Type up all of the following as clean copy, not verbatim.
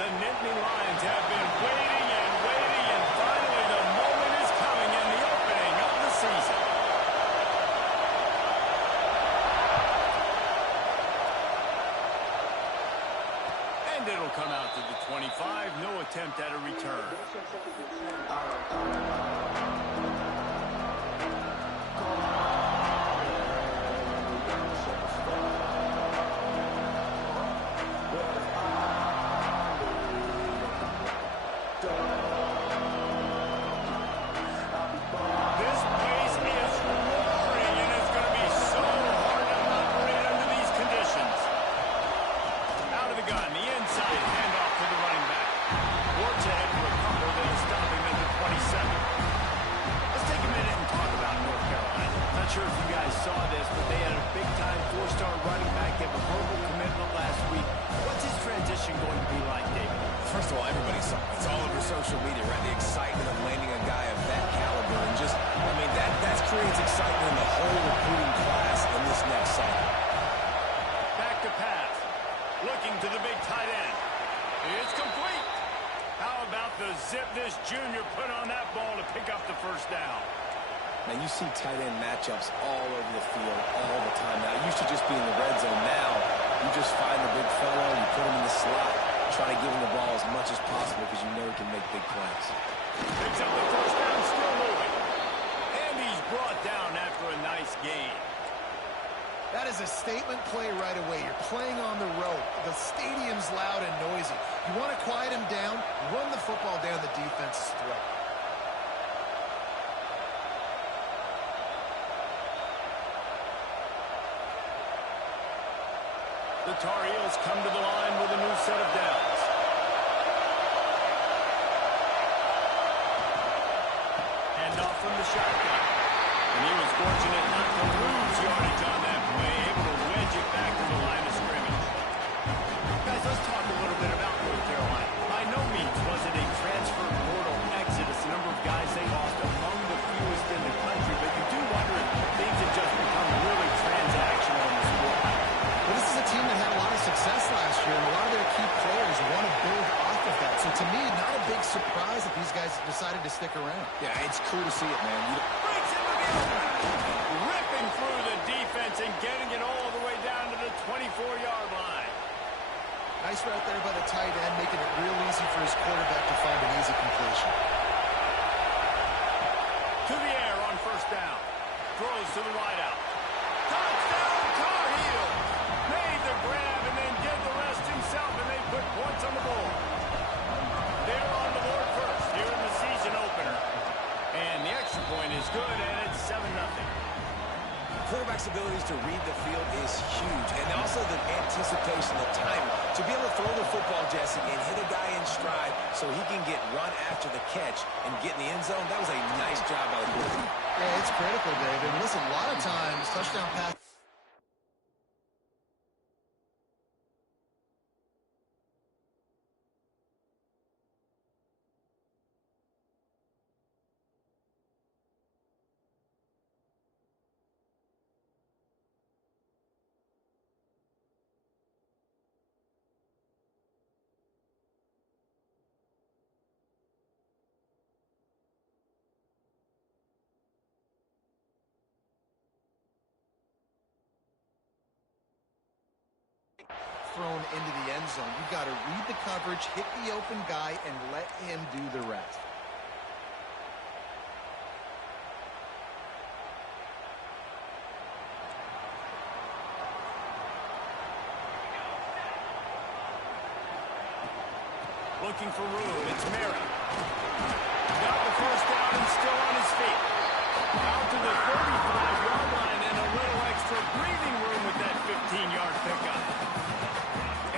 The Nittany Lions have been waiting and waiting, and finally the moment is coming in the opening of the season. And it'll come out to the 25. No attempt at a return. Sure if you guys saw this, but they had a big-time four-star running back get a verbal commitment last week. What's his transition going to be like, David? First of all, everybody saw it. It's all over social media, right? The excitement of landing a guy of that caliber. And just, I mean, that creates excitement in the whole recruiting class in this next cycle. Back to pass. Looking to the big tight end. It's complete. How about the zip this junior put on that ball to pick up the first down? Now, you see tight end matchups all over the field all the time. Now, it used to just be in the red zone. Now, you just find the big fellow, you put him in the slot, try to give him the ball as much as possible because you know he can make big plays. Picks up the first down, still moving. And he's brought down after a nice gain. That is a statement play right away. You're playing on the road. The stadium's loud and noisy. You want to quiet him down, run the football down the defense's throat. The Tar Heels come to the line with a new set of downs. Hand off from the shotgun. And he was fortunate not to lose yardage on that play, able to wedge it back to the line of scrimmage. Guys, let's talk a little bit about North Carolina. By no means was it a transfer portal exodus. The number of guys they lost among the fewest in the country, but you do wonder if things have just become really transactional in the sport. Well, this is a team that had a lot of success last year, and a lot of their key players want to build off of that. So to me, not a big surprise that these guys decided to stick around. Yeah, it's cool to see it, man. Breaks into the open. Ripping through the defense and getting it all the way down to the 24-yard line. Nice route there by the tight end, making it real easy for his quarterback to find an easy completion. To the air on first down. Throws to the wideout. Touchdown, Tar Heels! Made the grab and then did the rest himself, and they put points on the board. They're on the board first here in the season opener. And the extra point is good, and it's 7-0. Quarterback's abilities to read the field is huge, and also the anticipation, the timing. To be able to throw the football, Jesse, and hit a guy in stride so he can get run after the catch and get in the end zone, that was a nice job by the quarterback. Yeah, it's critical, David. And listen, a lot of times, touchdown pass. Thrown into the end zone. You've got to read the coverage, hit the open guy, and let him do the rest. Looking for room. It's Mary. Got the first down and still on his feet. Out to the 35-yard line and a little extra breathing room with that 15-yard pickup.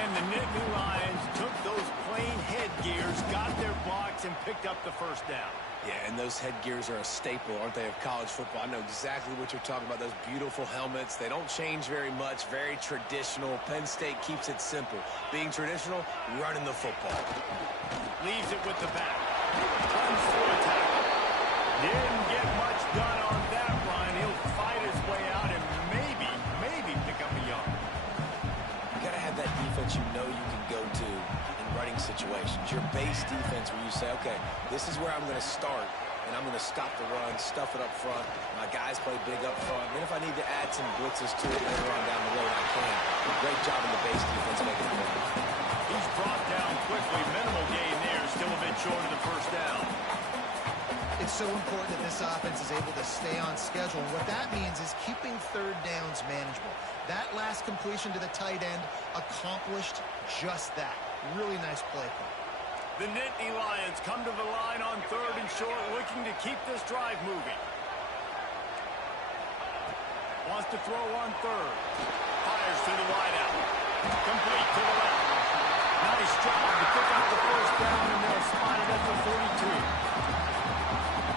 And the Nittany Lions took those plain headgears, got their blocks, and picked up the first down. Yeah, and those headgears are a staple, aren't they, of college football? I know exactly what you're talking about, those beautiful helmets. They don't change very much, very traditional. Penn State keeps it simple. Being traditional, running the football. Leaves it with the back. Runs through a tackle. Didn't get much done on that run. He'll fight his way out and maybe pick up a yard. You got to have that defense you know you can go to and running situations. Your base defense where you say, okay, this is where I'm going to start, and I'm going to stop the run, stuff it up front. My guys play big up front. Then if I need to add some blitzes to it later on down the road, I can. Great job in the base defense making it work. He's brought down quickly. Minimal gain there. Still a bit short of the first down. It's so important that this offense is able to stay on schedule. And what that means is keeping third downs manageable. That last completion to the tight end accomplished just that. Really nice play call. The Nittany Lions come to the line on third and short, looking to keep this drive moving. Wants to throw on third. Fires to the wideout. Complete to the left. Nice job to pick up the first down, and they're spotted at the 42.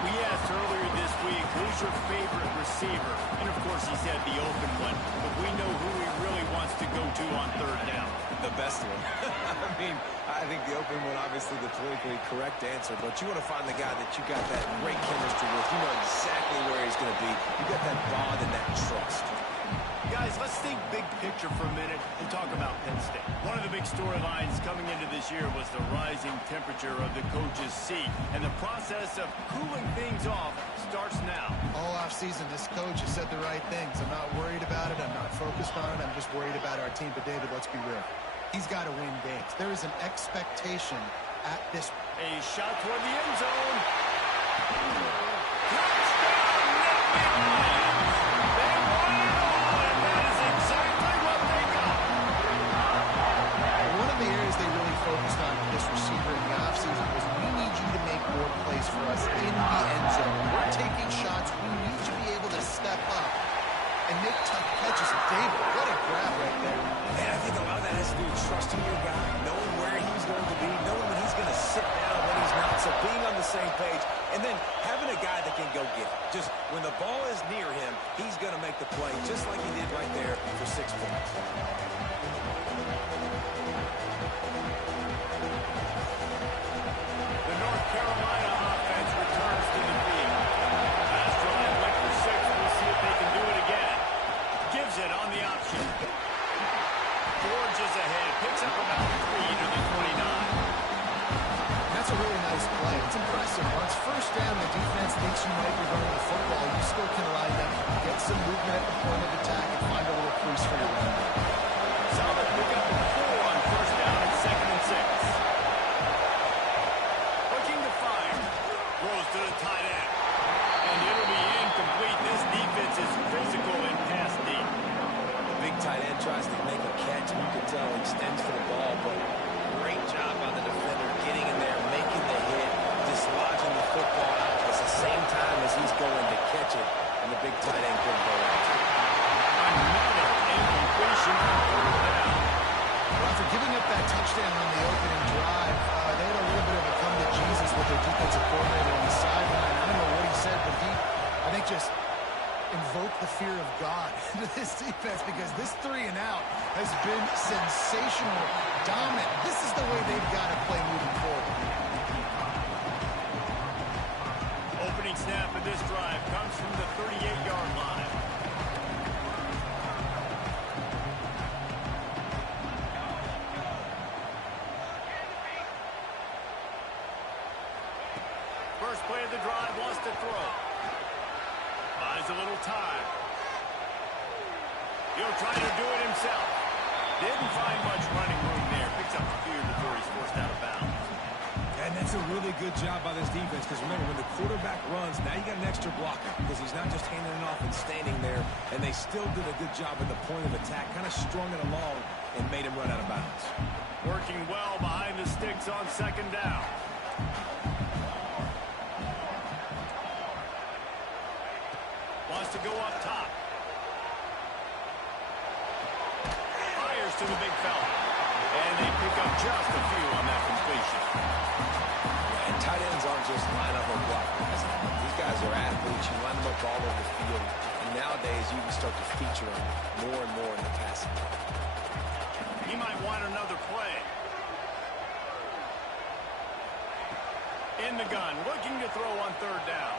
We asked earlier this week, who's your favorite receiver? And, of course, he said the open one. But we know who he really wants to go to on third down. The best one. I mean, I think the open one, obviously the politically correct answer, but you want to find the guy that you got that great chemistry with. You know exactly where he's going to be. You got that bond and that trust. Guys, let's think big picture for a minute and talk about Penn State. One of the big storylines coming into this year was the rising temperature of the coach's seat, and the process of cooling things off starts now. All offseason, this coach has said the right things. I'm not worried about it. I'm not focused on it. I'm just worried about our team. But, David, let's be real. He's got to win games. There is an expectation at this. A shot toward the end zone. Focused on this receiver in the offseason was we need you to make more plays for us in the end zone. We're taking shots. We need to be able to step up and make tough catches. David, what a grab right there. And I think a lot of that has to do with trusting your guy, knowing where he's going to be, knowing when he's going to sit down, when he's not. So being on the same page, and then having a guy that can go get it. Just when the ball is near him, he's going to make the play, just like he did right there for 6 points. Thinks you might be running the football, you still can line up, get some movement at the point of attack, and find a little crease for your run. Solid pick up of 4 on first down and 2nd and 6. Looking to fire. Throws to the tight end. And it'll be incomplete. This defense is physical and pass deep. The big tight end tries to make a catch, and you can tell he extends for the ball, but great job by the defender getting in there, making the hit, dislodging the football out at the same time as he's going to catch it, and the big tight end couldn't go out. Another incompletion on third down. Well, after giving up that touchdown on the opening drive, they had a little bit of a come to Jesus with their defensive coordinator on the sideline. I don't know what he said, but he, I think, just invoked the fear of God into this defense, because this 3 and out has been sensational, dominant. This is the way they've got to play moving forward. Opening snap of this drive comes from the 38-yard line. First play of the drive, wants to throw. Buys a little time. He'll try to do it himself. Didn't find much running room there. Picks up the field before he's forced out of bounds. And that's a really good job by this defense, because remember, when the quarterback runs, now you got an extra blocker, because he's not just handing it off and standing there, and they still did a good job at the point of attack, kind of strung it along and made him run out of bounds. Working well behind the sticks on 2nd down. Wants to go up top. Fires to the big fella. And they pick up just a few on that completion. And tight ends aren't just line up or block guys. These guys are athletes. You line them up all over the field. And nowadays, you can start to feature them more and more in the passing game. He might want another play. In the gun, looking to throw on 3rd down.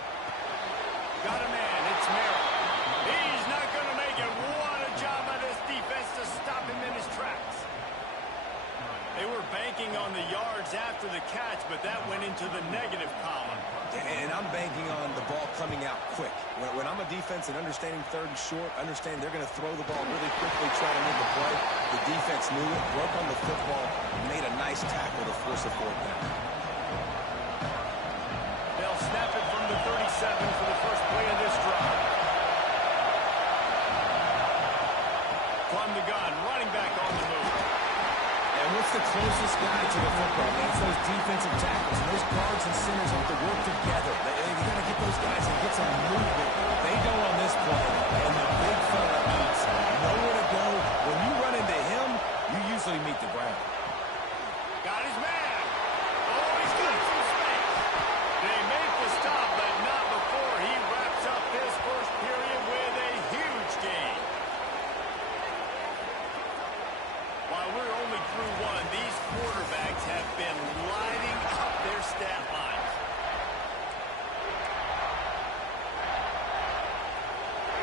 Got a man, it's Merrill. He's not going to make it. What a job by this defense to stop him in his tracks. They were banking on the yards after the catch, but that went into the negative column. And I'm banking on the ball coming out quick. When I'm a defense and understanding third and short, understand they're going to throw the ball really quickly, try to make the play. The defense knew it, broke on the football, made a nice tackle to force a fourth down. They'll snap it from the 37 for the first play of this drive. From the gun, running back on the move. And what's the closest guy to the football? That's those defensive tackles. Those guards and centers have to work together. They've got to get those guys and get some movement. They go on this play, and the big fella eats. Nowhere to go. When you run into him, you usually meet the ground. Got his man. Oh, he's got some space. They make the stop, but not before he wraps up this first period with a huge gain. While we're only through one, these quarterbacks have been lighting up their stat lines.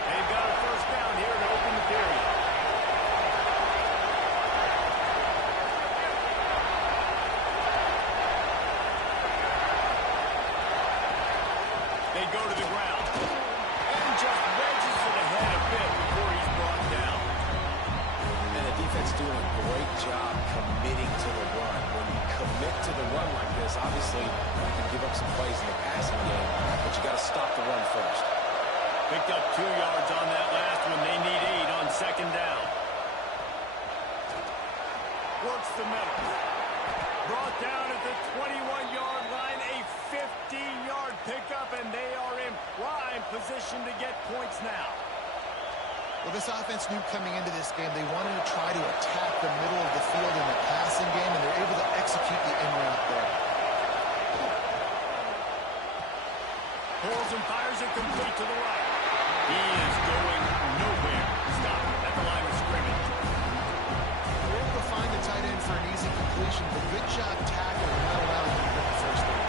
They've got a first down here to open the period. They go to the ground. And just wedges it ahead a bit before he's brought down. And the defense doing a great job committing to the run. When you commit to the run like this, obviously you can give up some plays in the passing game, but you got to stop the run first. Picked up 2 yards on that last one. They need 8 on second down. Works the middle. Brought down at the 21-yard line. A 15-yard pickup, and they are in prime position to get points now. Well, this offense knew coming into this game they wanted to try to attack the middle of the field in the passing game, and they're able to execute the in-route there. Pulls and fires it complete to the right. He is going nowhere. Stop at the line of scrimmage. They're able to find the tight end for an easy completion, but good job tackling, not allowing him to get the first down.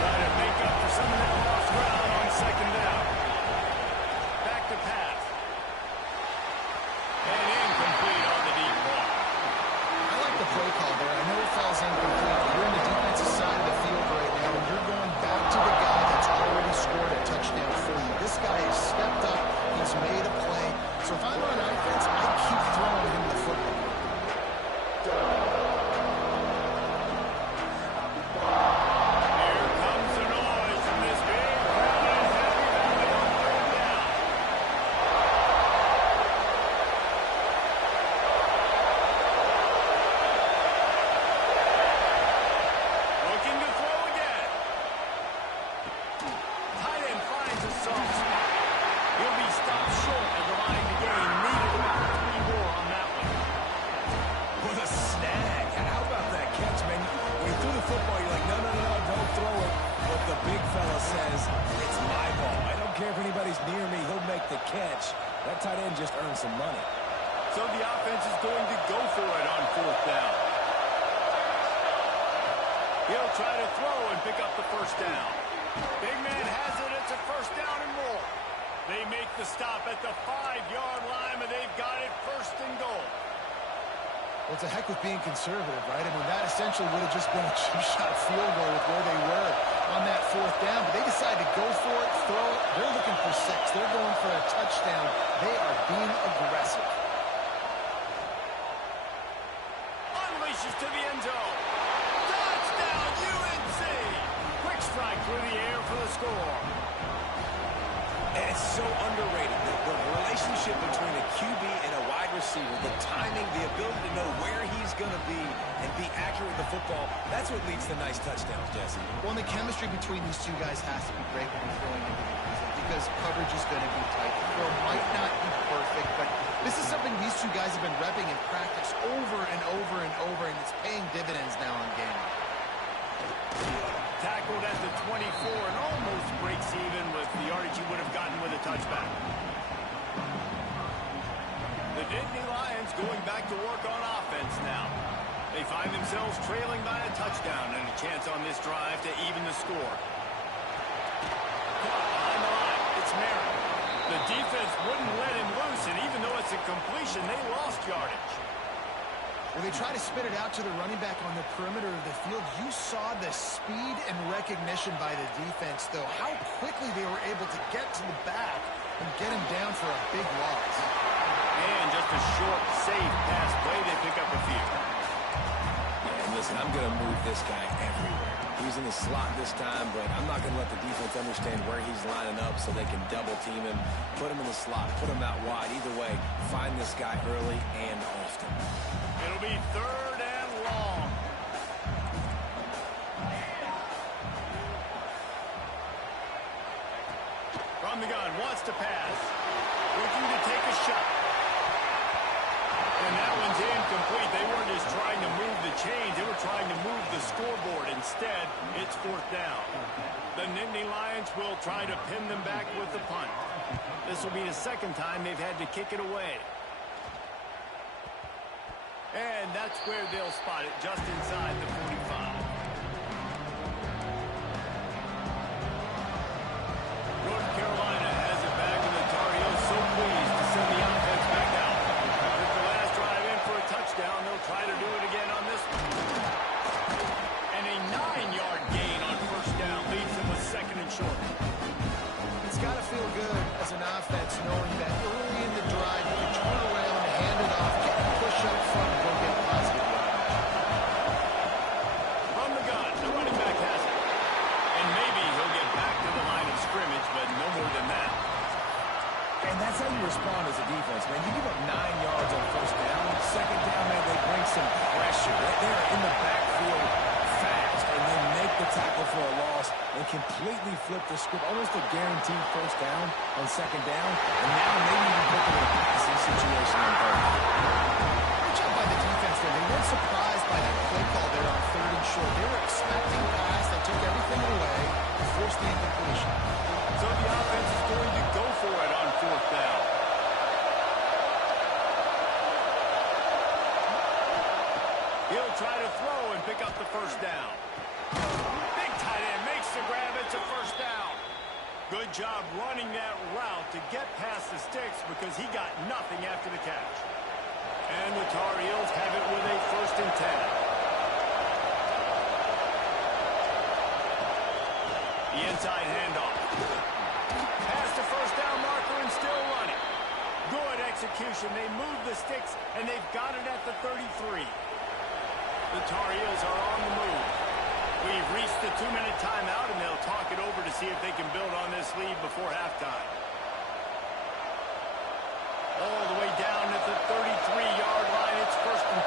Trying to make up for some of that lost ground on second down. Back to pass. And incomplete on the deep ball. I like the play call there. I know it falls incomplete. You're in the defensive side of the field right now, and you're going back to the guy that's already scored a touchdown for you. This guy has stepped up. He's made a play. So if I'm on offense, I keep throwing him the football. Here comes the noise from this big crowd in Happy Valley on third down. Looking to throw again. Tight end finds a soft spot. He'll be stopped short at the line to gain. Needed about 3 more on that one. With a snag. How about that catch, man? When you threw the football, you're like, no, don't throw it. But the big fella says, it's my ball. I don't care if anybody's near me. He'll make the catch. That tight end just earned some money. So the offense is going to go for it on fourth down. He'll try to throw and pick up the first down. Big man has it. It's a first down and more. They make the stop at the 5-yard line, and they've got it first and goal. Well, it's a heck with being conservative, right? I mean, that essentially would have just been a two-shot field goal with where they were on that fourth down. But they decided to go for it, throw it. They're looking for 6. They're going for a touchdown. They are being aggressive. Unleashes to the end zone. Touchdown, UNC! Quick strike through the air for the score. And it's so underrated. The relationship between a QB and a wide receiver, the timing, the ability to know where he's going to be and be accurate with the football, that's what leads to nice touchdowns, Jesse. Well, and the chemistry between these two guys has to be great when you're throwing into the season because coverage is going to be tight. The throw might not be perfect, but this is something these two guys have been repping in practice over and over and over, and it's paying dividends now in game. Tackled at the 24 and almost breaks even with the yardage he would have gotten with a touchback. The Nittany Lions going back to work on offense now. They find themselves trailing by a touchdown and a chance on this drive to even the score. Caught behind the line. It's Merritt. The defense wouldn't let him loose, and even though it's a completion, they lost yardage. When they try to spit it out to the running back on the perimeter of the field, you saw the speed and recognition by the defense, though, how quickly they were able to get to the back and get him down for a big loss. And just a short, safe pass play, they pick up a few. And listen, I'm going to move this guy everywhere. He's in the slot this time, but I'm not going to let the defense understand where he's lining up so they can double team him, put him in the slot, put him out wide. Either way, find this guy early and often. It'll be 3rd and long. From the gun, wants to pass. Looking to take a shot. And that one's incomplete. They weren't just trying to move the chains. They were trying to move the scoreboard. Instead, it's 4th down. The Nittany Lions will try to pin them back with the punt. This will be the 2nd time they've had to kick it away. And that's where they'll spot it, just inside the 45. North Carolina has it back, and the Tar Heels so pleased to send the offense back out. With the last drive in for a touchdown, they'll try to do it again on this one. And a 9-yard gain on 1st down leaves them with 2nd and short. It's got to feel good as an offense knowing that early in the drive you can turn around, hand it off, get the push up front, and go get positive yardage. From the gun, the running back has it. And maybe he'll get back to the line of scrimmage, but no more than that. And that's how you respond as a defense, man. You give up 9 yards on 1st down. 2nd down, man, they bring some pressure. They're in the backfield fast, and they make the tackle for a loss and completely flip the script. Almost a guaranteed 1st down on 2nd down. And now maybe even put them in a passing situation on 3rd. Good job by the defense there. They weren't surprised by that play call there on 3rd and short. They were expecting pass that took everything away and forced the incompletion. So the offense is going to go for it on 4th down. He'll try to throw and pick up the 1st down. Big tight end makes the grab. It's a 1st down. Good job running that route to get past the sticks because he got nothing after the catch. And the Tar Heels have it with a 1st and 10. The inside handoff. Past the 1st down marker and still running. Good execution. They move the sticks, and they've got it at the 33. The Tar Heels are on the move. We've reached the 2-minute timeout, and they'll talk it over to see if they can build on this lead before halftime. All the way down at the 33-yard line. It's 1st and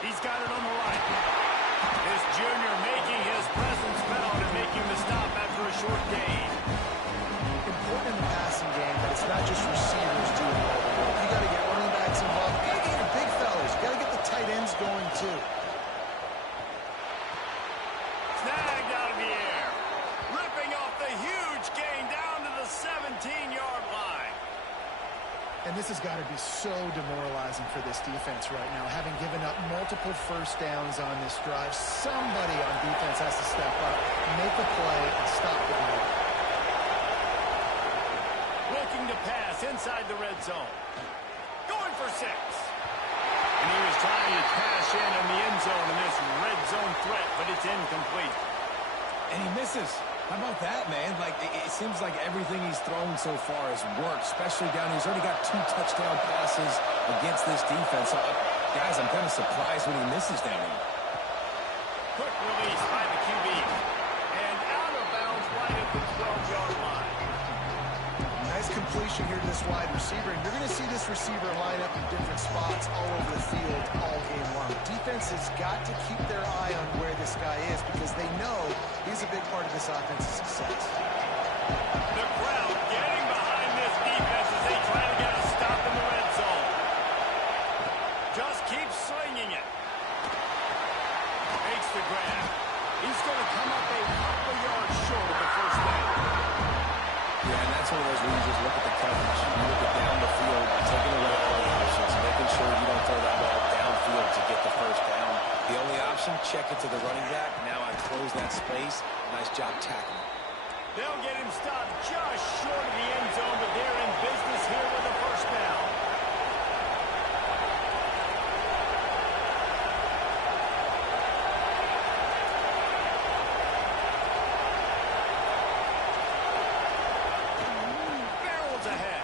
10. He's got it on the right. This junior making his presence felt and making the stop after a short gain. Important in the passing game that it's not just receivers doing all the work. You got to get running backs involved. You got to get your big fellas. You got to get the tight ends going too. Snagged out of the air. Ripping off the huge gain down to the 17-yard line. And this has got to be so demoralizing for this defense right now, having given up multiple 1st downs on this drive. Somebody on defense has to step up, make a play, and stop the bleed. Looking to pass inside the red zone. Going for 6. And he was trying to cash in the end zone in this red zone threat, but it's incomplete. And he misses. How about that, man? Like, it seems like everything he's thrown so far has worked, especially down here. He's already got 2 touchdown passes against this defense. So, guys, I'm kind of surprised when he misses down here. Quick release by the QB. And out of bounds right at the 12-yard line. Nice completion here to this wide receiver. And you're going to see this receiver line up in different spots all over the field all game long. Defense has got to keep their eye on where this guy is because they know he's a big part of this offense's success. The crowd getting behind this defense as they try to get a stop in the red zone. Just keep slinging it. Makes the grab. He's going to come up a couple of yards short of the 1st down. Yeah, and that's one of those where you just look at the coverage. You look at down the field, taking away all the options, making sure you don't throw that ball downfield to get the 1st down. The only option, check it to the running back. Now I close that space. Nice job tackling. They'll get him stopped just short of the end zone, but they're in business here with a first down. Barrels ahead.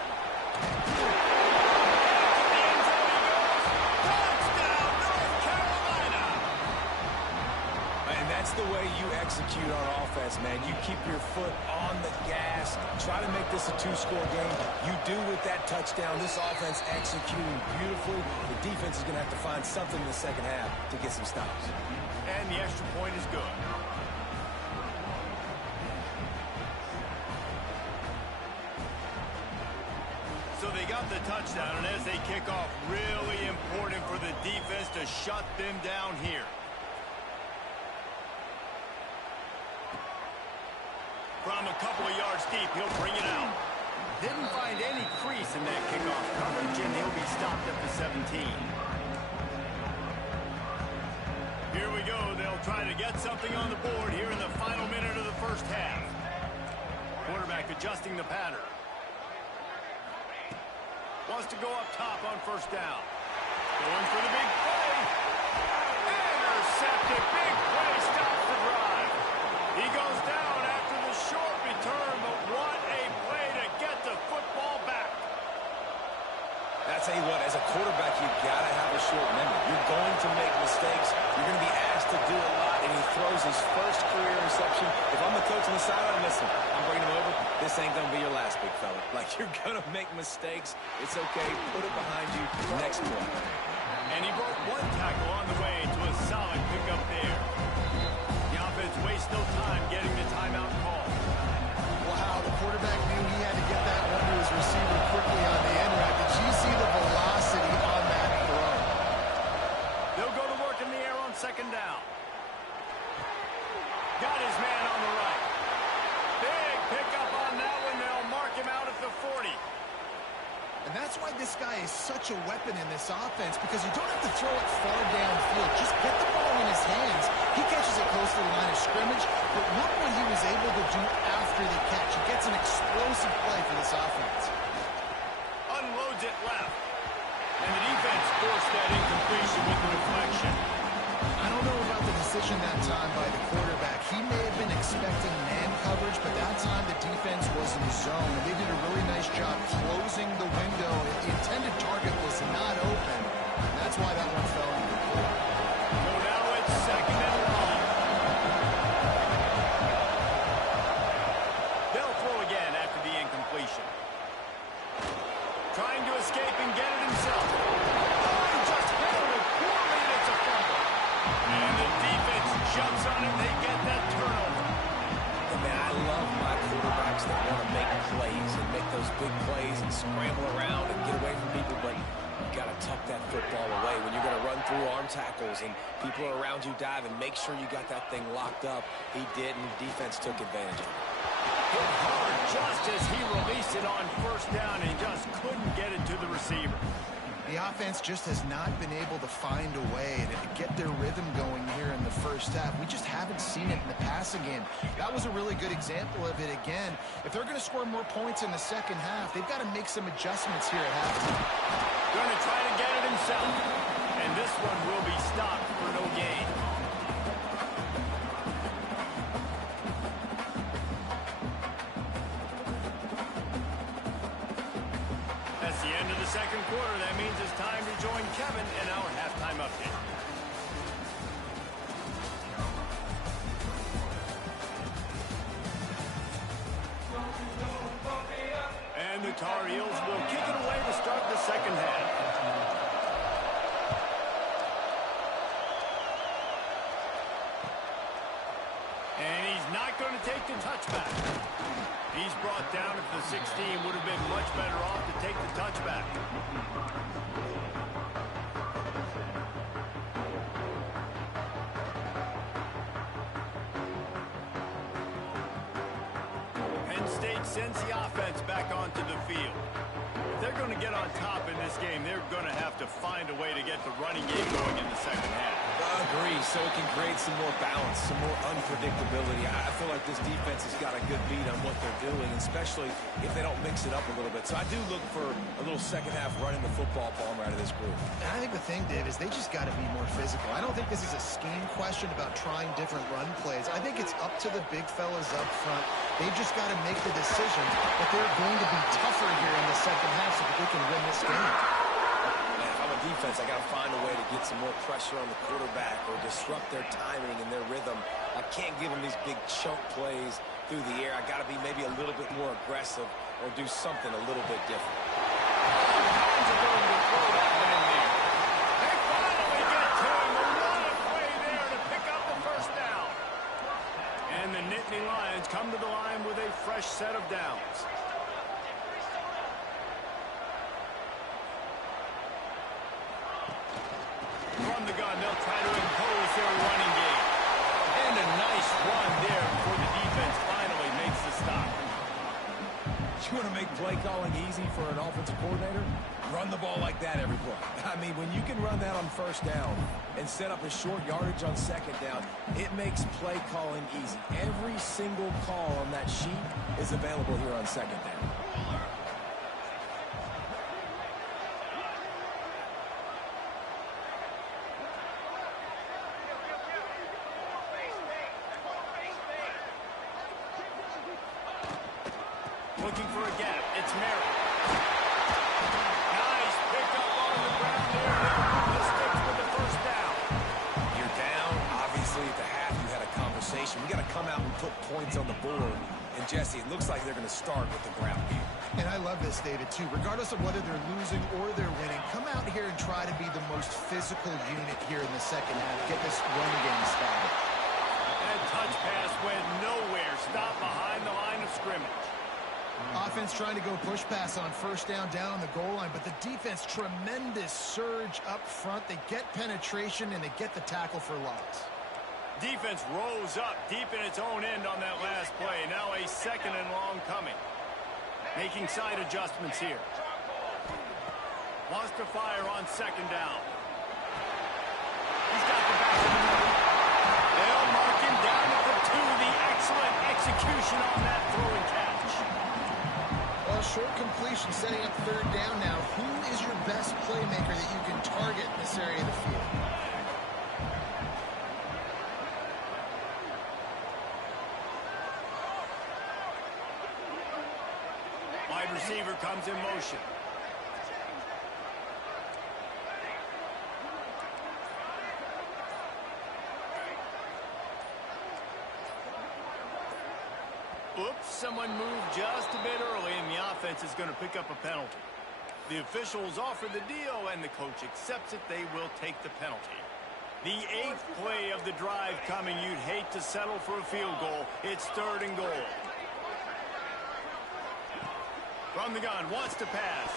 That's the way you execute on offense, man. You keep your foot on the gas. Try to make this a two-score game. You do with that touchdown. This offense executing beautifully. The defense is going to have to find something in the second half to get some stops. And the extra point is good. So they got the touchdown, and as they kick off, really important for the defense to shut them down here. From a couple of yards deep, he'll bring it out. Didn't find any crease in that kickoff coverage, and he'll be stopped at the 17. Here we go. They'll try to get something on the board here in the final minute of the first half. Quarterback adjusting the pattern. Wants to go up top on first down. Going for the big play. Intercepted. Big play. Stops the drive. He goes down after the short return, but what a play to get the football back. I tell you what, as a quarterback, you've got to have a short memory. You're going to make mistakes. You're going to be asked to do a lot, and he throws his first career interception. If I'm the coach on the sideline, listen, I'm bringing him over. This ain't going to be your last, big fella. Like, you're going to make mistakes. It's okay. Put it behind you. Next play. And he broke one tackle on the way to a solid pickup there. The offense wastes no time getting the timeout call. Wow, the quarterback knew he had to get that one to his receiver quickly on the end route. Did you see the velocity on that throw? They'll go to work in the air on second down. Got his man on the right. Big pickup on that one. They'll mark him out at the 40. And that's why this guy is such a weapon in this offense, because you don't have to throw it far downfield. Just get the ball in his hands. He catches it close to the line of scrimmage, but look what he was able to do after the catch. He gets an explosive play for this offense. Unloads it left. And the defense forced that incompletion with the deflection. I don't know about the decision that time by the quarterback. He may have been expecting man coverage, but that time the defense was in zone. They did a really nice job closing the window. The intended target was not open. And that's why that one fell into the court. So now it's second and long. They'll throw again after the incompletion. Trying to escape and get it himself. Oh, he just handled it poorly, and it's a fumble. And the defense jumps on it. They get that turnover. Man, I love my quarterbacks that want to make plays and make those big plays and scramble around and get away from people, but you got to tuck that football away. When you're going to run through arm tackles and people are around you diving, make sure you got that thing locked up. He did, and the defense took advantage of it. Hit hard just as he released it on first down and just couldn't get it to the receiver. The offense just has not been able to find a way to get their rhythm going here in the first half. We just haven't seen it in the passing game. That was a really good example of it again. If they're going to score more points in the second half, they've got to make some adjustments here at halftime. Going to try to get it himself. And this one will be stopped for no gain. That's the end of the second quarter. That means it's time to join Kevin in our halftime update. And the Tar Heels will kick it away to start the second half. And he's not going to take the touchback. He's brought down at the 16. Would have been much better off to take the touchback. Penn State sends the offense back onto the field. If they're going to get on top in this game, they're going to have to find a way to get the running game going in the second half. Agreed. change so it can create some more balance, some more unpredictability. I feel like this defense has got a good beat on what they're doing, especially if they don't mix it up a little bit. So I do look for a little second half running the football Palmer out of this group. And I think the thing, Dave, is they just got to be more physical. I don't think this is a scheme question about trying different run plays. I think it's up to the big fellas up front. They've just got to make the decision that they're going to be tougher here in the second half so that they can win this game. Defense, I got to find a way to get some more pressure on the quarterback or disrupt their timing and their rhythm. I can't give them these big chunk plays through the air. I got to be maybe a little bit more aggressive or do something a little bit different. They finally get to him. A lot of play there to pick up the first down. And the Nittany Lions come to the line with a fresh set of downs. From the gun, they'll try to impose their running game. And a nice run there before the defense finally makes the stop. You want to make play calling easy for an offensive coordinator? Run the ball like that every play. I mean, when you can run that on first down and set up a short yardage on second down, it makes play calling easy. Every single call on that sheet is available here on second down. Looking for a gap. It's Merritt. Nice pickup on the ground there. The sticks with the first down. You're down. Obviously, at the half, you had a conversation. We got to come out and put points on the board. And, Jesse, it looks like they're going to start with the ground game. And I love this, David, too. Regardless of whether they're losing or they're winning, come out here and try to be the most physical unit here in the second half. Get this run game started. That touch pass went nowhere. Stop behind the line of scrimmage. Offense trying to go push pass on first down on the goal line, but the defense, tremendous surge up front. They get penetration, and they get the tackle for loss. Defense rose up deep in its own end on that last play. Now a second and long coming. Making side adjustments here. Wants to fire on second down. He's got the back of the middle. They'll mark him down at the 2. The excellent execution on that throw and catch. Well, short completion setting up third down now. Who is your best playmaker that you can target in this area of the field? Wide receiver comes in motion. Oops, someone moved just a bit early, and the offense is going to pick up a penalty. The officials offer the deal, and the coach accepts it. They will take the penalty. The 8th play of the drive coming. You'd hate to settle for a field goal. It's 3rd and goal. From the gun, wants to pass.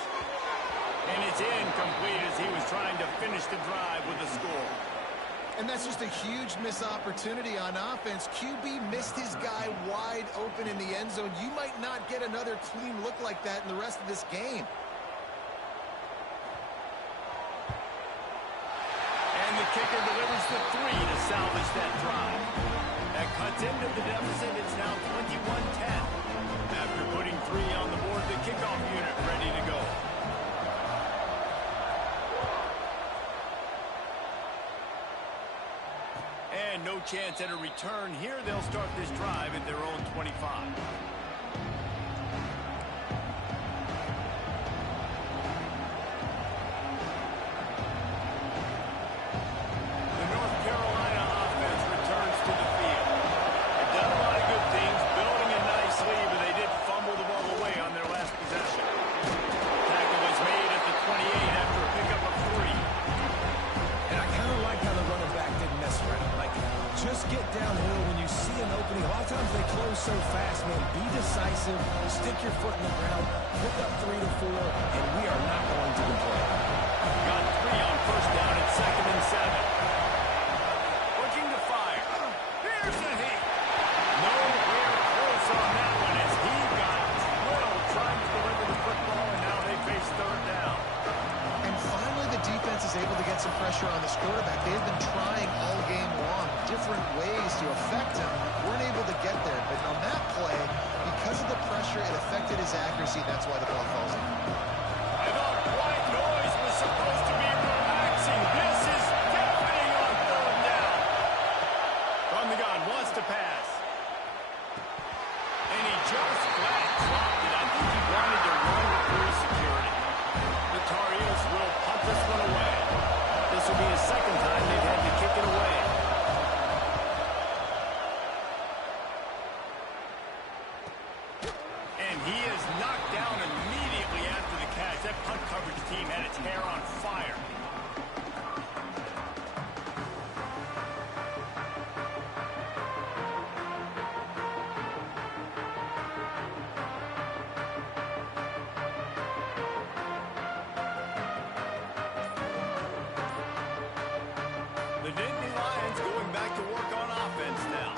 And it's incomplete as he was trying to finish the drive with a score. And that's just a huge missed opportunity on offense. QB missed his guy wide open in the end zone. You might not get another clean look like that in the rest of this game. And the kicker delivers the 3 to salvage that drive. That cuts into the deficit. It's now 21-10. After putting 3 on the board, the kickoff unit ready to go. And no chance at a return here. They'll start this drive at their own 25. The North Carolina offense returns to the field. They've done a lot of good things, building a nice lead, but they did fumble the ball away on their last possession. Tackle was made at the 28 after a pickup of 3. And I kind of like how the running back didn't mess around. Like, just get downhill when you see an opening. A lot of times they close so fast, man. Be decisive. Stick your foot in the ground. Pick up 3 to 4, and we are not going to complain. Got 3 on first down at 2nd and 7. Looking to fire. Here's a hit. Nowhere close on that one as he got drilled trying to deliver the football, and now they face 3rd down. And finally the defense is able to get some pressure on this quarterback. They've been trying all game different ways to affect him. Weren't able to get there, but on that play, because of the pressure, it affected his accuracy. That's why the ball falls in. I thought white noise was supposed to be relaxing. This is deafening on third down. From the gun, wants to pass. And he just flat dropped it. I think he wanted to run through security. The Tar Heels will punt this one away. This will be his second time they've had to kick it away. And he is knocked down immediately after the catch. That punt coverage team had its hair on fire. The Nittany Lions going back to work on offense now.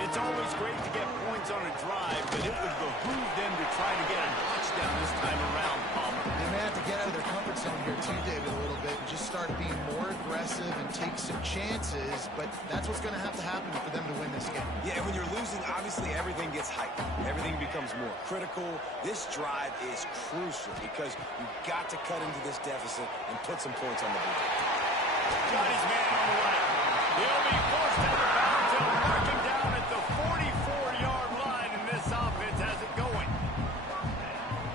It's always great to get points on a drive, but it would behoove them to try to get a touchdown this time around, Palmer. They may have to get out of their comfort zone here too, David, a little bit and just start being more aggressive and take some chances, but that's what's going to happen for them to win this game. Yeah, and when you're losing, obviously everything gets heightened. Everything becomes more critical. This drive is crucial because you've got to cut into this deficit and put some points on the board. Got his man on the right. He'll be forced out of bounds. He'll mark him down at the 44-yard line, and this offense has it going.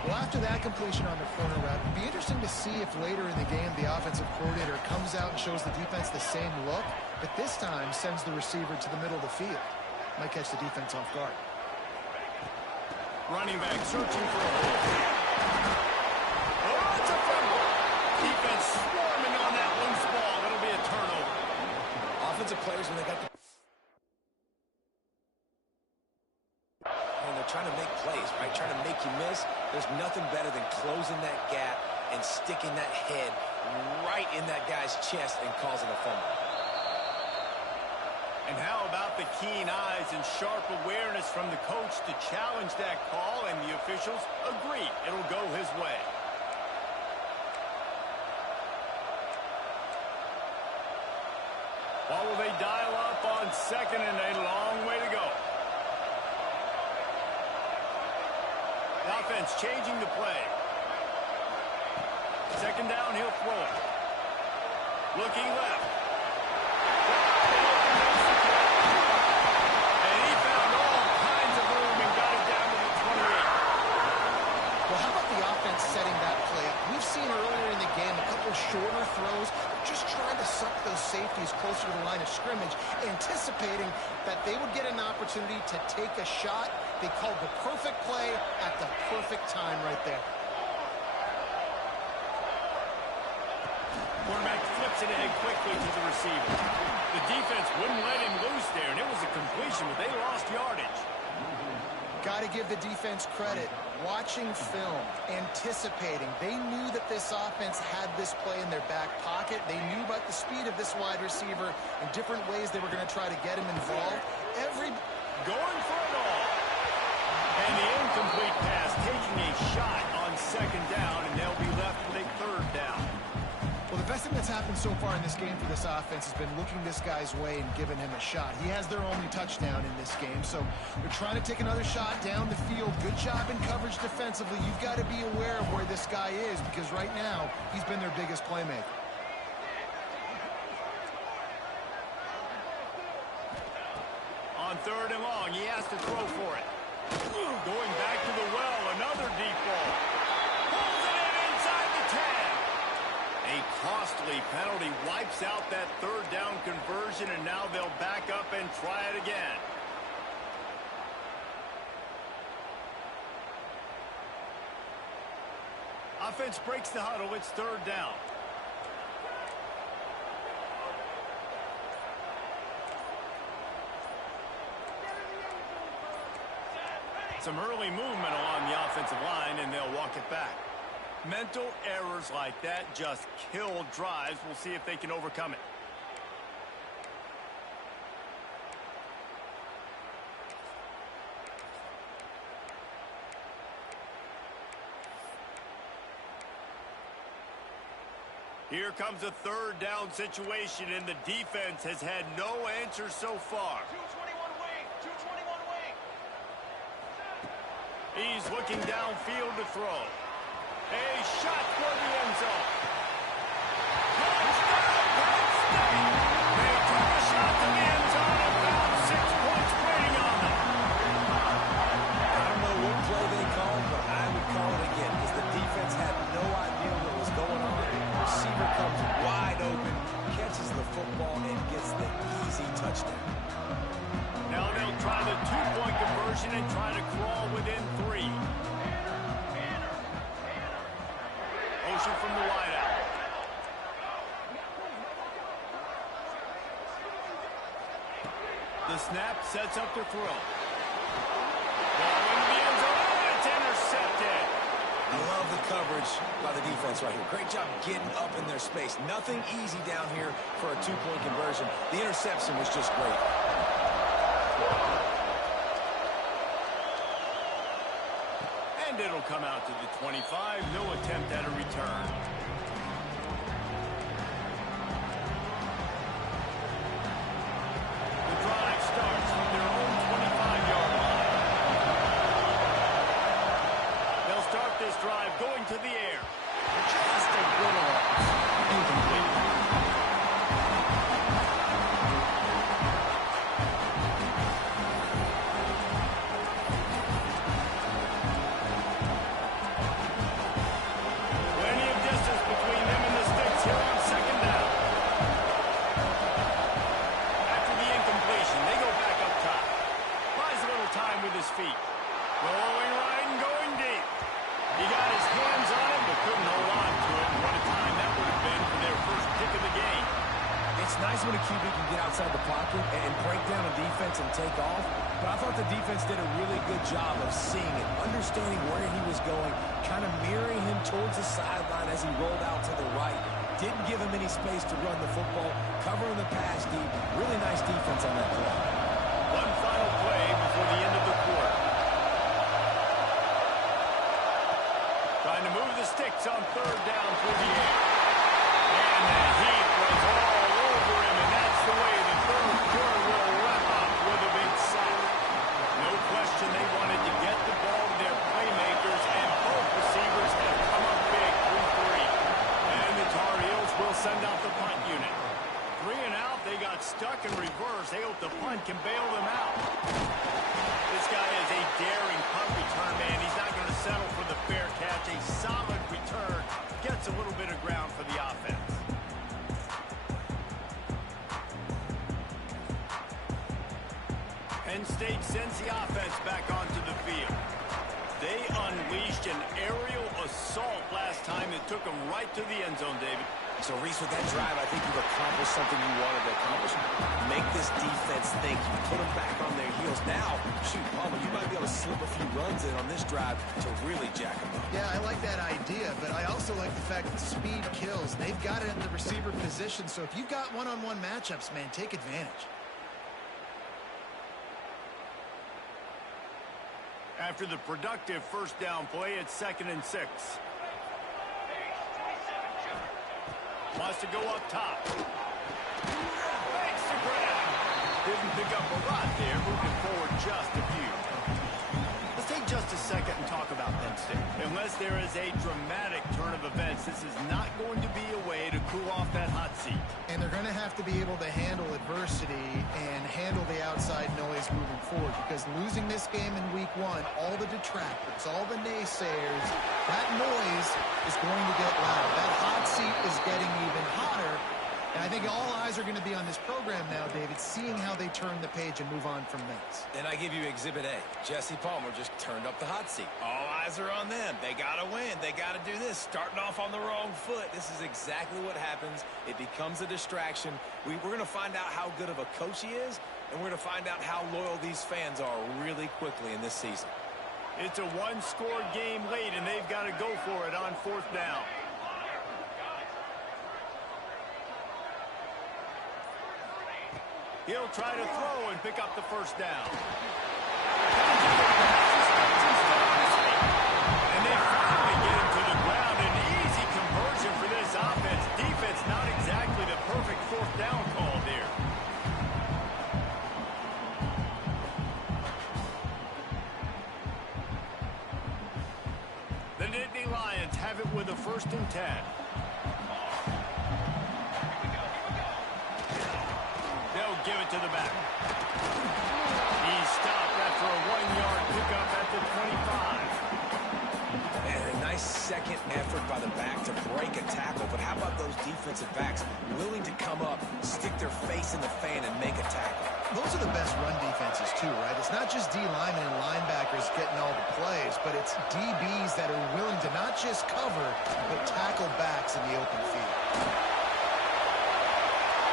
Well, after that completion on the corner route, it'd be interesting to see if later in the game the offensive coordinator comes out and shows the defense the same look, but this time sends the receiver to the middle of the field. Might catch the defense off guard. Running back searching for a hole. Oh, it's a fumble. Defense swarming on that loose ball. It'll be a turnover. Offensive players, when they got the... and they're trying to make plays, right? Trying to make you miss. There's nothing better than closing that gap and sticking that head right in that guy's chest and causing a fumble. And how about the keen eyes and sharp awareness from the coach to challenge that call, and the officials agree it'll go his way. What will they dial up on second and a long way to go? The offense changing the play. Second down, he'll throw it. Looking left. And he found all kinds of room and got it down to the 28. Well, how about the offense setting that play up? We've seen earlier in the game a couple shorter throws, just trying to suck those safeties closer to the line of scrimmage, anticipating that they would get an opportunity to take a shot. They called the perfect play at the perfect time right there. Quarterback flips it ahead quickly to the receiver. The defense wouldn't let him loose there, and it was a completion, but they lost yardage. Got to give the defense credit. Watching film, anticipating. They knew that this offense had this play in their back pocket. They knew about the speed of this wide receiver and different ways they were going to try to get him involved. Going for it all. And the incomplete pass taking a shot on second down, and they'll be left with a third down. Well, the best thing that's happened so far in this game for this offense has been looking this guy's way and giving him a shot. He has their only touchdown in this game, so they're trying to take another shot down the field. Good job in coverage defensively. You've got to be aware of where this guy is because right now he's been their biggest playmaker. On third and long, he has to throw for it. Going back to the well, another deep ball. Pulls it in inside the 10. A costly penalty wipes out that third down conversion, and now they'll back up and try it again. Offense breaks the huddle. It's third down. Some early movement along the offensive line, and they'll walk it back. Mental errors like that just kill drives. We'll see if they can overcome it. Here comes a third down situation, and the defense has had no answer so far. 221 wing, 221 wing. He's looking downfield to throw. A shot for the end zone. Touchdown, Penn State! They took a shot to the end zone and found 6 points waiting on them. I don't know what play they called, but I would call it again because the defense had no idea what was going on. Receiver comes wide open, catches the football, and gets the easy touchdown. Now they'll try the 2-point conversion and try to crawl within 3. Motion from the wideout. The snap sets up the throw. Ball into the end zone, and it's intercepted. I love the coverage by the defense right here. Great job getting up in their space. Nothing easy down here for a 2-point conversion. The interception was just great. And it'll come out to the 25. No attempt at a return. The drive starts from their own 25-yard line. They'll start this drive going to the air. Just a little off. Incomplete. Plenty of distance between them and the sticks here on second down. After the incompletion, they go back up top. Buys a little time with his feet. Going right and going deep. He got his hands on it, but couldn't hold on to it. And what a time that would have been for their first pick of the game. It's nice when a QB can get outside the pocket and break down a defense and take off, but I thought the defense did a really good job of seeing it, understanding where he was going, kind of mirroring him towards the sideline as he rolled out to the right. Didn't give him any space to run the football, covering the pass deep. Really nice defense on that play. One final play before the end of the quarter. Trying to move the sticks on third down through the air. And the heat was all over him, and that's the way the third quarter will wrap up with a big sack. No question they wanted to get the ball to their playmakers, and both receivers have come up big through 3. And the Tar Heels will send out the punt unit. 3 and out, they got stuck in reverse. They hope the punt can bail them out. This guy is a daring punt return man. He's not going to settle for the fair catch. A solid return. Gets a little bit of ground for the offense. Penn State sends the offense back onto the field. They unleashed an aerial assault last time that took them right to the end zone, David. So, Reese, with that drive, I think you've accomplished something you wanted to accomplish. Make this defense think. You put them back on their heels. Now, shoot, Palmer, you might be able to slip a few runs in on this drive to really jack them up. Yeah, I like that idea, but I also like the fact that speed kills. They've got it in the receiver position, so if you've got one-on-one matchups, man, take advantage. After the productive first down play, it's 2nd and 6. Wants to go up top. Thanks to grab. Didn't pick up a lot there, moving forward just a few. Let's take just a second and talk about Penn State. Unless there is a dramatic turn of events, this is not going to be a way to cool off that hot seat. And they're going to have to be able to handle adversity and handle the outside noise moving forward, because losing this game in week 1, all the detractors, all the naysayers, that noise is going to get loud. That hot seat is getting even hotter. And I think all eyes are going to be on this program now, David, seeing how they turn the page and move on from this. And I give you Exhibit A. Jesse Palmer just turned up the hot seat. All eyes are on them. They got to win. They got to do this. Starting off on the wrong foot. This is exactly what happens. It becomes a distraction. We're going to find out how good of a coach he is, and we're going to find out how loyal these fans are really quickly in this season. It's a one-score game late, and they've got to go for it on 4th down. He'll try to throw and pick up the first down. And they finally get him to the ground. An easy conversion for this offense. Defense and 10. They'll give it to the back. He's stopped after a 1-yard pickup at the 25. And a nice second effort by the back to break a tackle. But how about those defensive backs willing to come up, stick their face in the fan, and make a tackle? Those are the best run defenses, too, right? It's not just D linemen and linebackers getting all the plays, but it's DBs that are willing to not just cover, but tackle backs in the open field.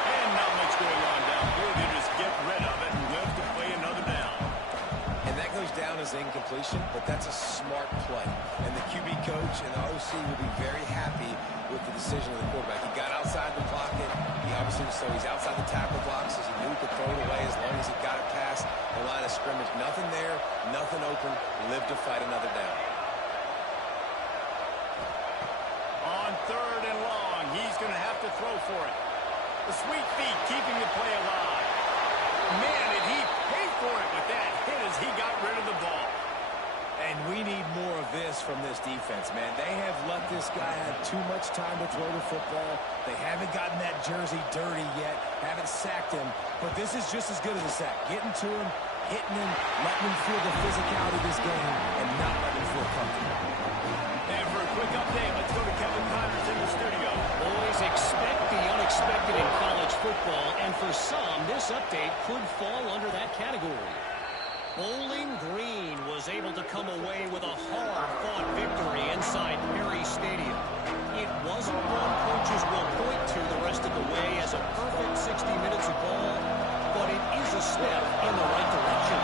And not much going on downfield. They just get rid of it and live to play another down. And that goes down as incompletion, but that's a smart play. And the QB coach and the OC will be very happy with the decision of the quarterback. He got outside the pocket. He obviously, so he's outside the tackle box, as he knew he could throw it away as long as he got it past the line of scrimmage. Nothing there, nothing open. Live to fight another down. On 3rd and long, he's going to have to throw for it. The sweet feet keeping the play alive. Man, did he pay for it with that hit as he got rid of the ball. And we need more of this from this defense, man. They have let this guy have too much time to throw the football. They haven't gotten that jersey dirty yet, haven't sacked him. But this is just as good as a sack. Getting to him, hitting him, letting him feel the physicality of this game, and not letting him feel comfortable. And for a quick update, let's go to Kevin Connors in the studio. Always expect the unexpected in college football, and for some, this update could fall under that category. Bowling Green was able to come away with a hard-fought victory inside Perry Stadium. It wasn't one coaches will point to the rest of the way as a perfect 60 minutes of ball, but it is a step in the right direction.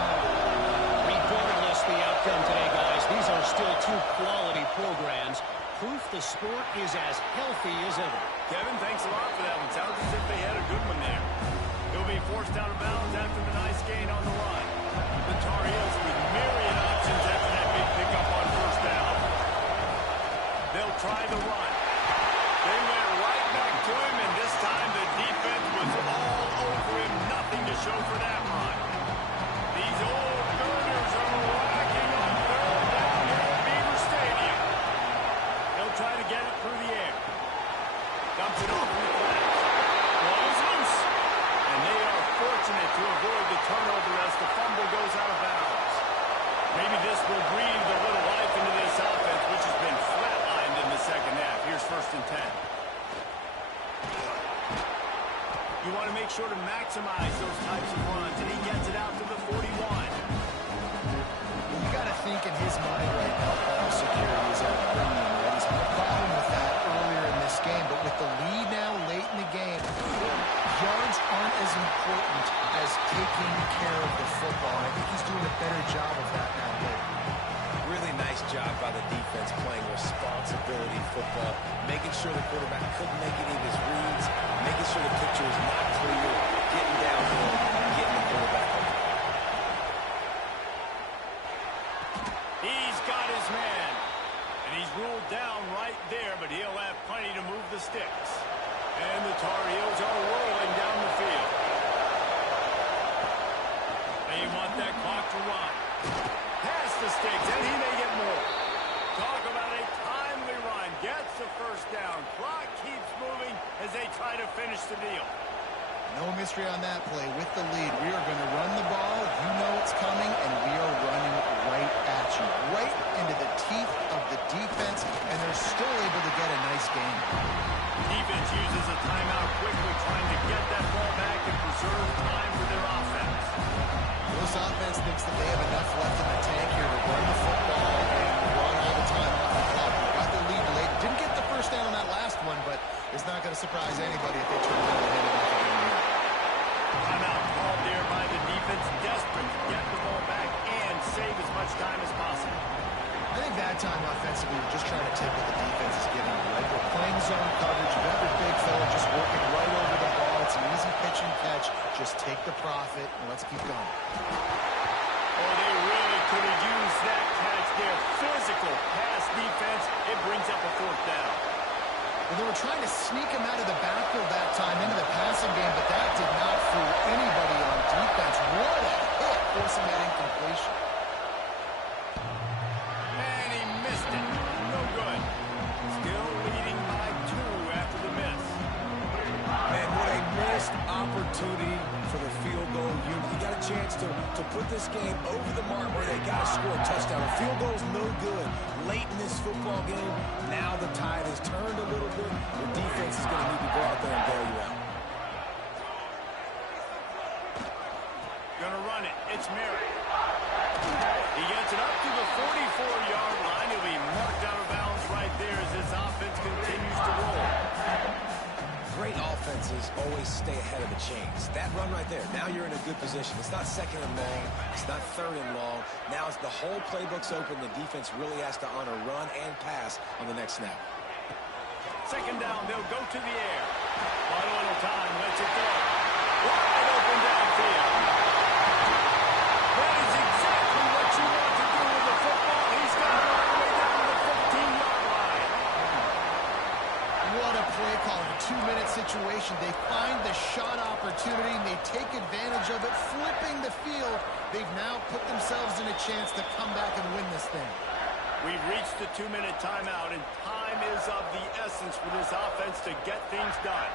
Regardless the outcome today, guys, these are still two quality programs. Proof the sport is as healthy as ever. Kevin, thanks a lot for that one. Sounds as if they had a good one there. He'll be forced out of bounds after the nice gain on the run. The Tar Heels with myriad options after that big pickup on 1st down. They'll try the run. They went right back to him, and this time the defense was all over him. Nothing to show for that run. These old Gooners are rocking on 3rd down here at Beaver Stadium. They'll try to get it through the air. Dumps it off in the flat. Ball is loose. And they are fortunate to avoid the turnover as the fumble goes out of bounds. Maybe this will breathe a little life into this offense, which has been flatlined in the second half. Here's 1st and 10. You want to make sure to maximize those types of runs, and he gets it out to the 41. You got to think in his mind right now, ball security is at a premium. Right? He's had a problem with that earlier in this game, but with the lead now late in the game, yards aren't as important as taking care of the football. And I think he's doing a better job of that now late. Really nice job by the defense playing responsibility football, making sure the quarterback couldn't make any of his reads, making sure the picture is not clear, getting downhill, getting the quarterback over. He's got his man. And he's ruled down right there, but he'll have plenty to move the sticks. And the Tar Heels are rolling down the field. They want that clock to run. Past the sticks, and he may get more. Talk about a timely run. Gets the 1st down. Clock keeps moving as they try to finish the deal. No mystery on that play. With the lead, we are going to run the ball. You know it's coming, and we are running right at you. Right into the teeth of the defense, and they're still able to get a nice game. Defense uses a timeout quickly, trying to get that ball back and preserve time for their offense. This offense thinks that they have enough left in the tank here to run the football and run all the time off the clock. We got the lead late. Didn't get the 1st down on that last one, but it's not going to surprise anybody if they turn around and hit it off again here. Timeout called there by the defense, desperate to get the ball back and save as much time as possible. I think that time offensively, we're just trying to take what the defense is giving you, right? We're playing zone coverage. You've got your big fella just working right over the ball. It's an easy pitch and catch. Just take the profit, and let's keep going. Oh, they really could have used that catch there. Physical pass defense. It brings up a 4th down. Well, they were trying to sneak him out of the backfield that time into the passing game, but that did not fool anybody on defense. What a hit, forcing that incompletion. And he missed it. No good. Still leading chance to put this game over the mark where they got to score a touchdown. A field goal is no good late in this football game. Now the tide has turned a little bit. Your defense is going to need to go out there and bail you out. Gonna run it. It's Mary. He gets it up to the 44-yard line. He'll be marked out of bounds right there as this offense continues to roll. Great offenses always stay ahead of the chains. That run right there, now you're in a good position. It's not second and long. It's not third and long. Now it's the whole playbook's open. The defense really has to honor run and pass on the next snap. Second down, they'll go to the air. One little time, lets it go. Wide open downfield. That is exactly what you want to do with the football. He's got it all the way down to the 15-yard line. What a play call in a 2-minute situation. They find the shot opportunity, and they take advantage of it, flipping the field. They've now put themselves in a chance to come back and win this thing. We've reached the 2-minute timeout, and time is of the essence for this offense to get things done.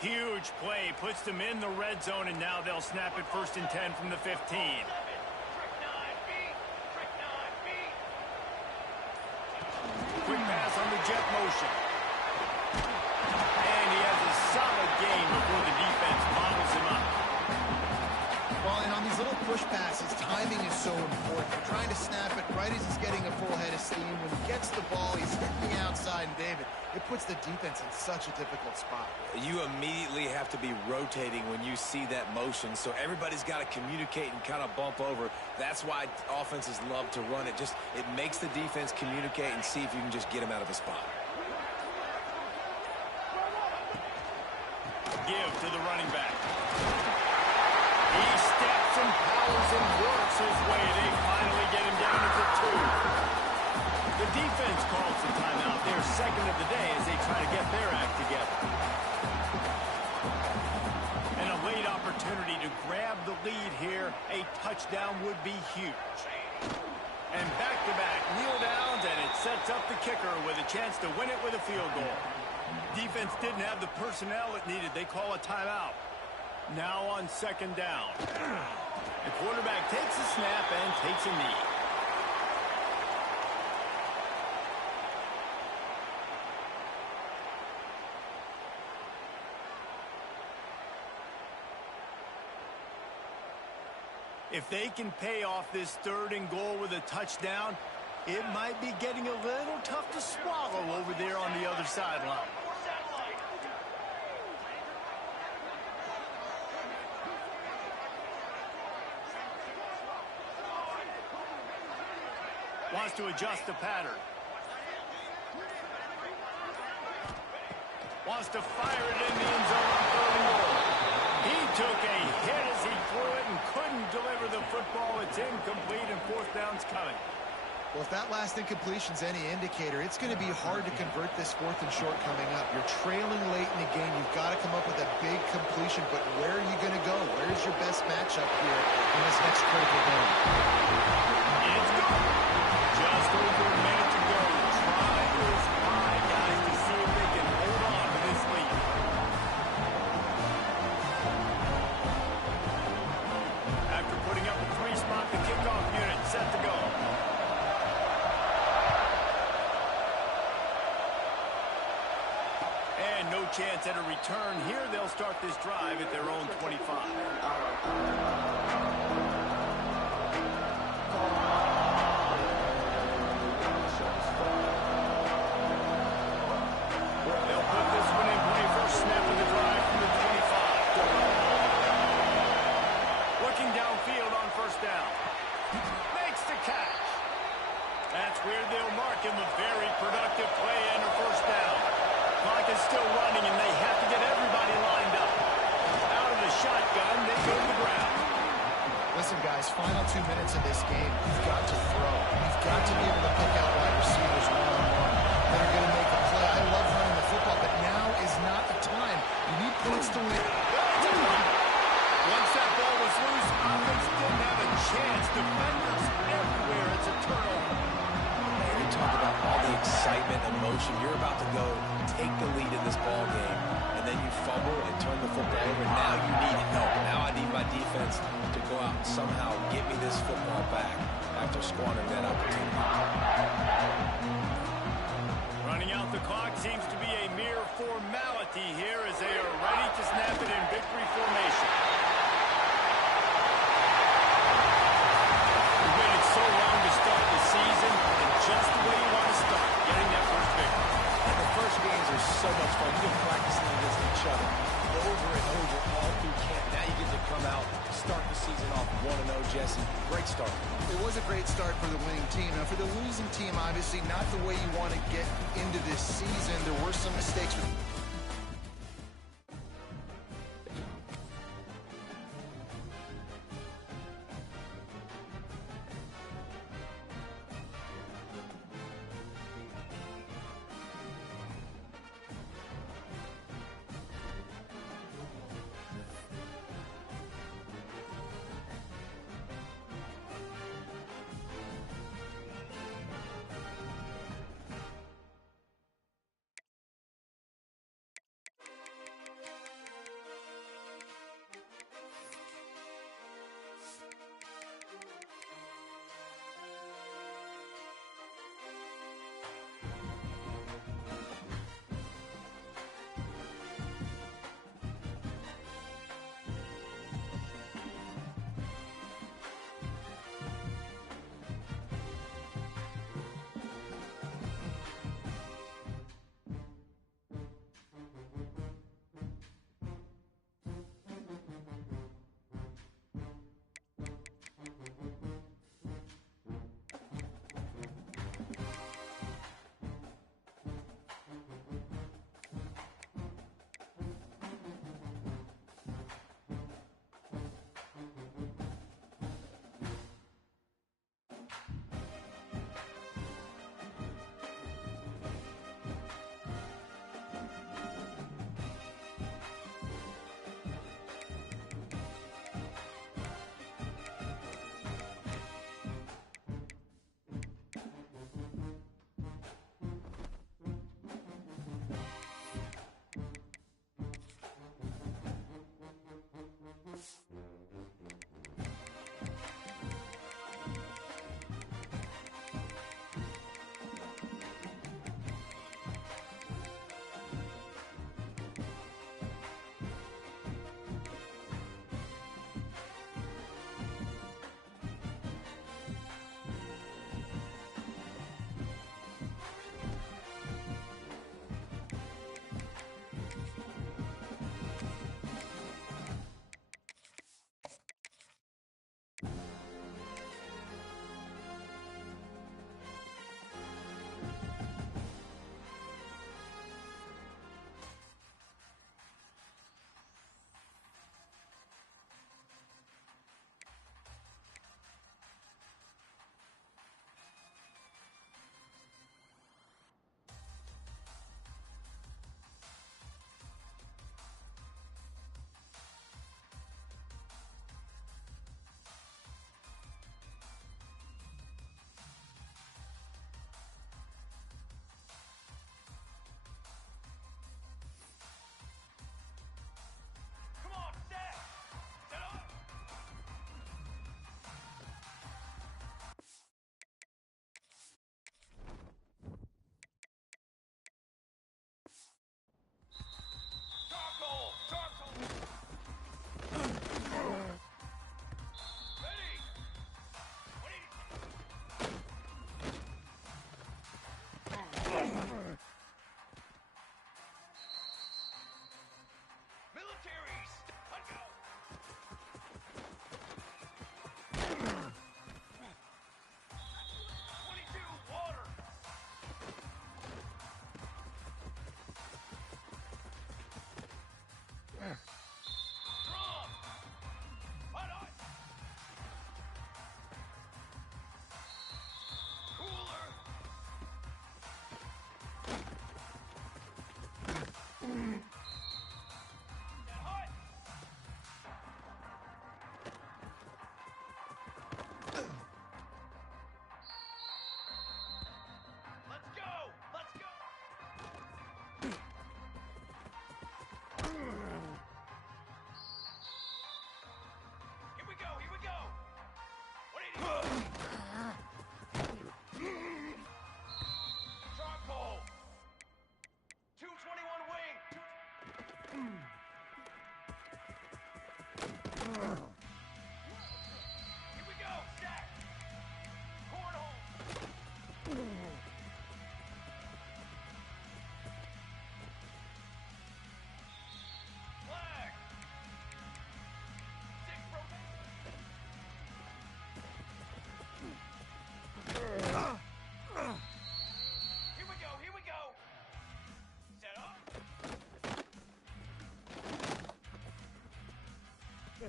Huge play, puts them in the red zone, and now they'll snap it 1st and 10 from the 15. Quick pass on the jet motion. And he has a solid game before the defense bottles him up. Well, and on these little push passes, timing is so important. You're trying to snap it right as he's getting a full head of steam. When he gets the ball, he's hitting the outside, and David, it puts the defense in such a difficult spot. You immediately have to be rotating when you see that motion, so everybody's got to communicate and kind of bump over. That's why offenses love to run it. It makes the defense communicate and see if you can just get him out of a spot. Give to the running back. He steps and powers and works his way. They finally get him down at the 2. The defense calls the timeout. They're second of the day as they try to get their act together. And a late opportunity to grab the lead here. A touchdown would be huge. And back-to-back kneel downs, and it sets up the kicker with a chance to win it with a field goal. Defense didn't have the personnel it needed. They call a timeout. Now on 2nd down. The quarterback takes a snap and takes a knee. If they can pay off this 3rd and goal with a touchdown, it might be getting a little tough to swallow over there on the other sideline. Wants to adjust the pattern. Wants to fire it in the end zone on 3rd and goal. He took a hit as he threw it and couldn't deliver the football. It's incomplete, and 4th down's coming. Well, if that last incompletion's any indicator, it's going to be hard to convert this 4th and short coming up. You're trailing late in the game. You've got to come up with a big completion, but where are you going to go? Where's your best matchup here in this next critical game? It's good. Just over a minute to go. Try is high, guys, to see if they can hold on to this lead. After putting up a 3-spot, the kickoff unit set to go. And no chance at a return here. They'll start this drive at their own 25. That's where they'll mark him. A very productive play and a 1st down. Clock is still running, and they have to get everybody lined up. Out of the shotgun, they go to the ground. Listen, guys, final 2 minutes of this game, you've got to throw. You've got to be able to pick out wide receivers one-on-one that are going to make a play. I love running the football, but now is not the time. You need points to win. Once that ball was Jesse. Great start. It was a great start for the winning team. Now, for the losing team, obviously not the way you want to get into this season. There were some mistakes with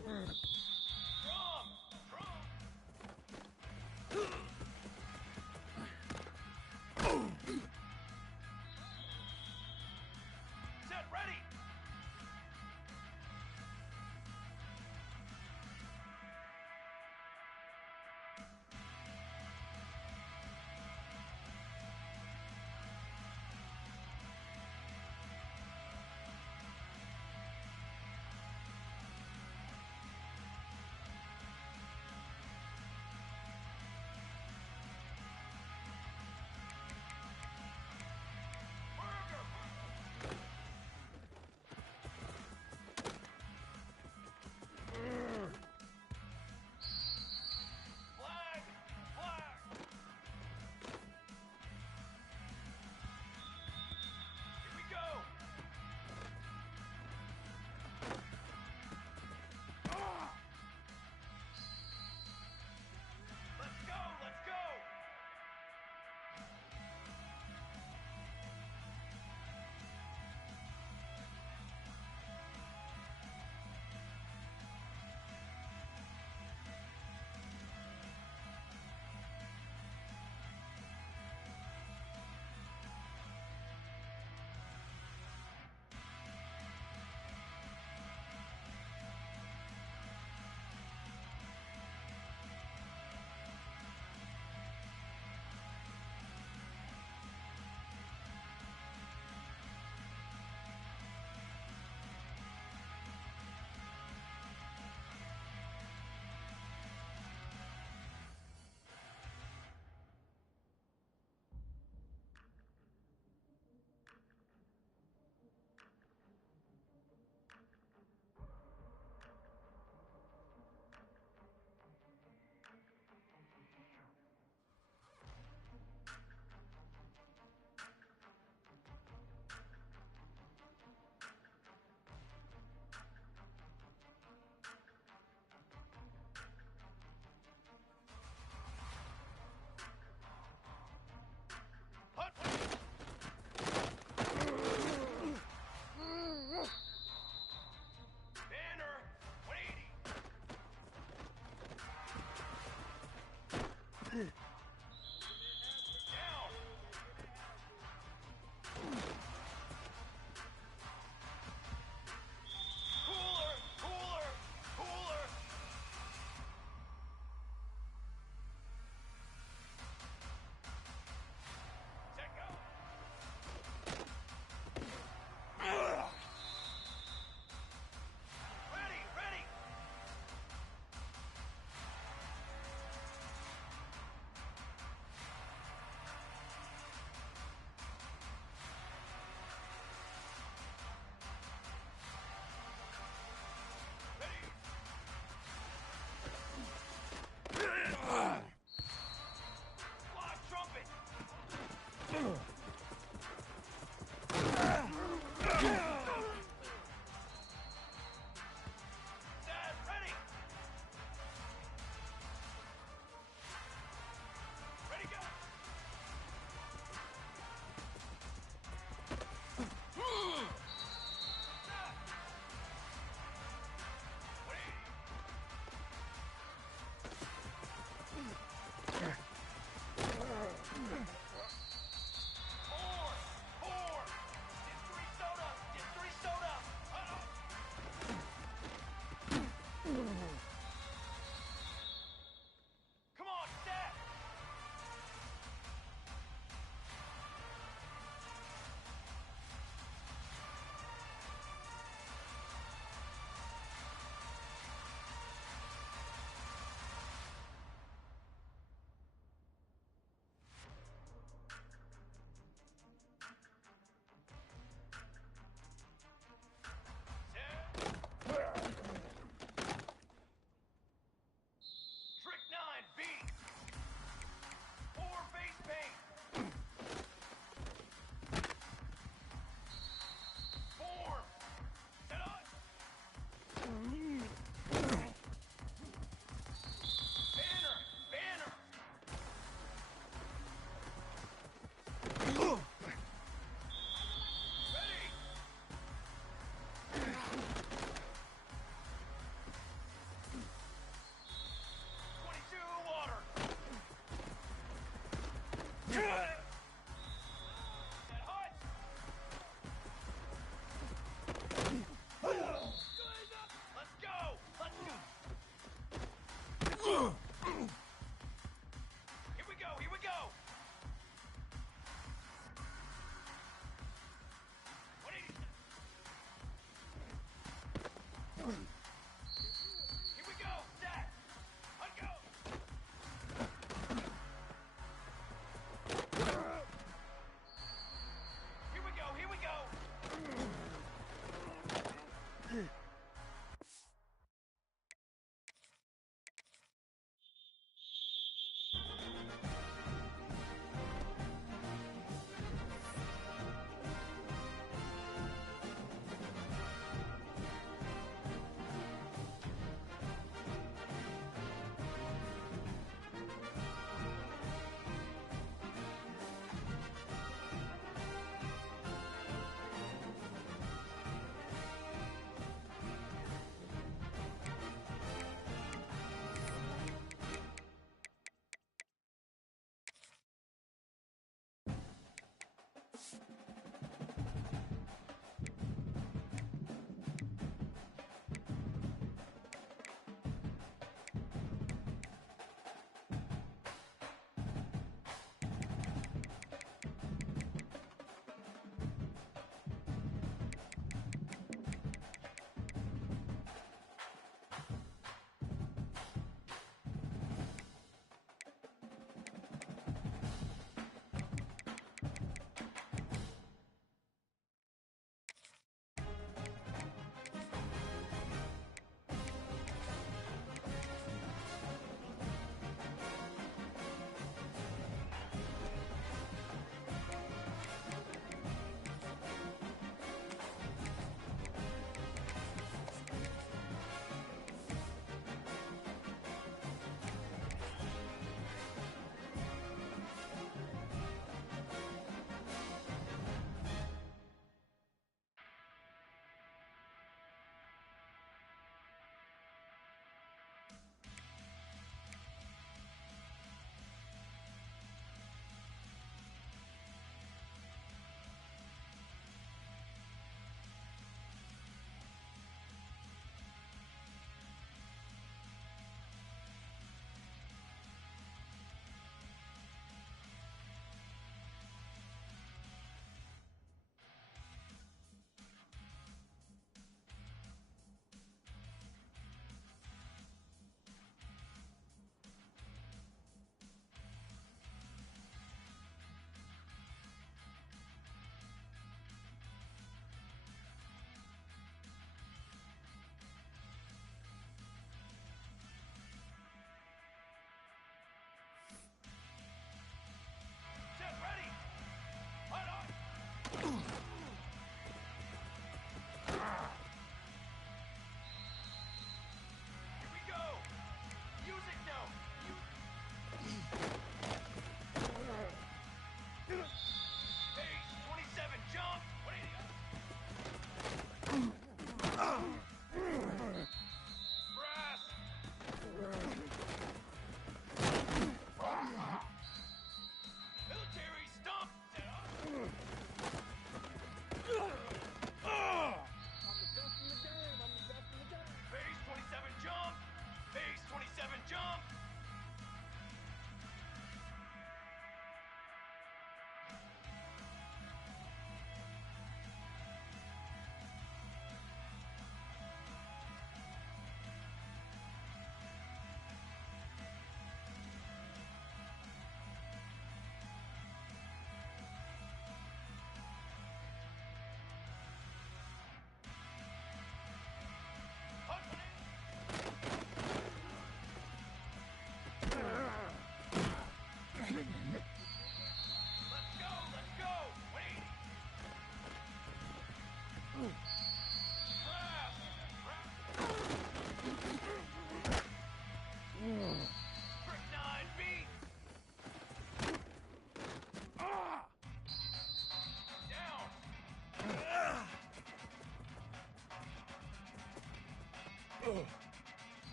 Strong! Strong! Set, ready! Flag! Flag! Here we go! Let's go! Let's go! Hunt! Banner! 180! Down! Cooler! Cooler! Cooler! Set, go! Ready! Ready! Ready! Block trumpet! Dad, ready! Ready, go! Dad! 180! Four! Get three soda! Get three soda!